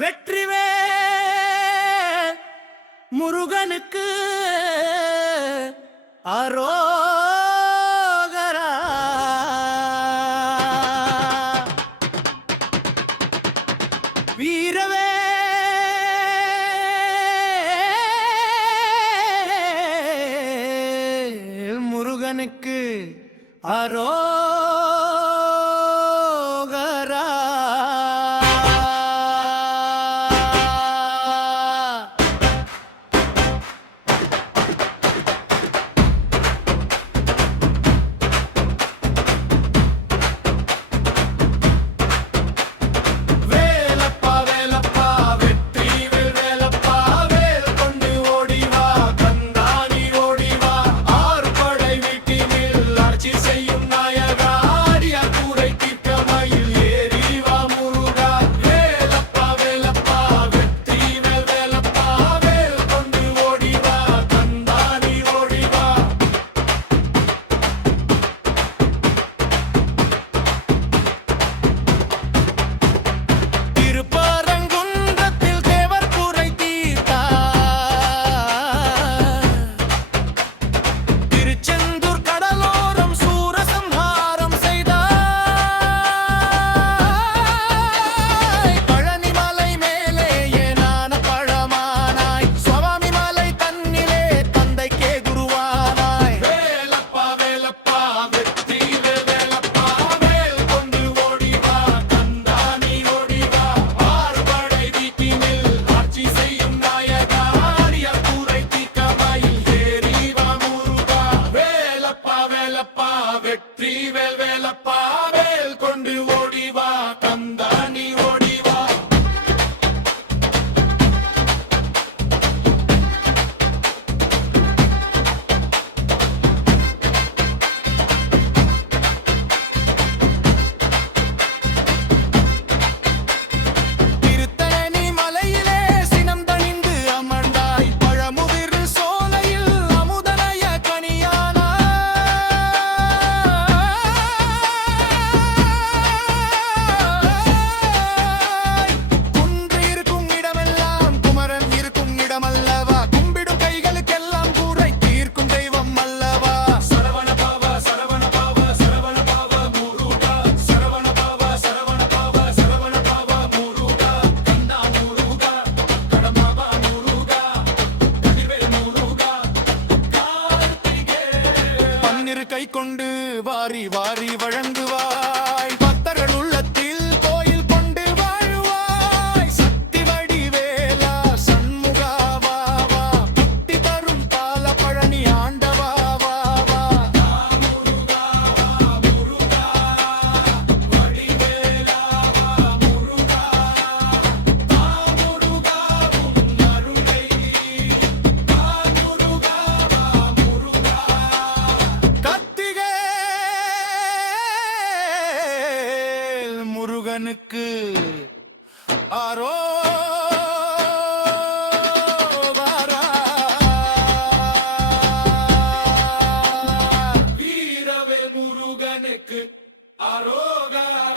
வெற்றிவேல் முருகனுக்கு அரோகரா. வீரவேல் முருகனுக்கு அரோகரா. வெற்றிவேல் வேலப்பா வேல் கொண்டு ஓடிவா கந்தா நீ ஓடிவா. திருத்தணி மலையிலே சினம் தணிந்து அமர்ந்தாய் பழமுதிர் சோலையில் அமுதனய கனியானா. கை கொண்டு வாரி வாரி வழங்குவாய் பக்தர்கள் உள்ளத்தில் கோயில் கொண்டு வாழ்வாய். சக்தி வடிவேலா சண்முகாவா புத்தி தரும் பால பழனி ஆண்டவாவா. முருகனுக்கு அரோகரா. வீரவேல் முருகனுக்கு அரோகரா.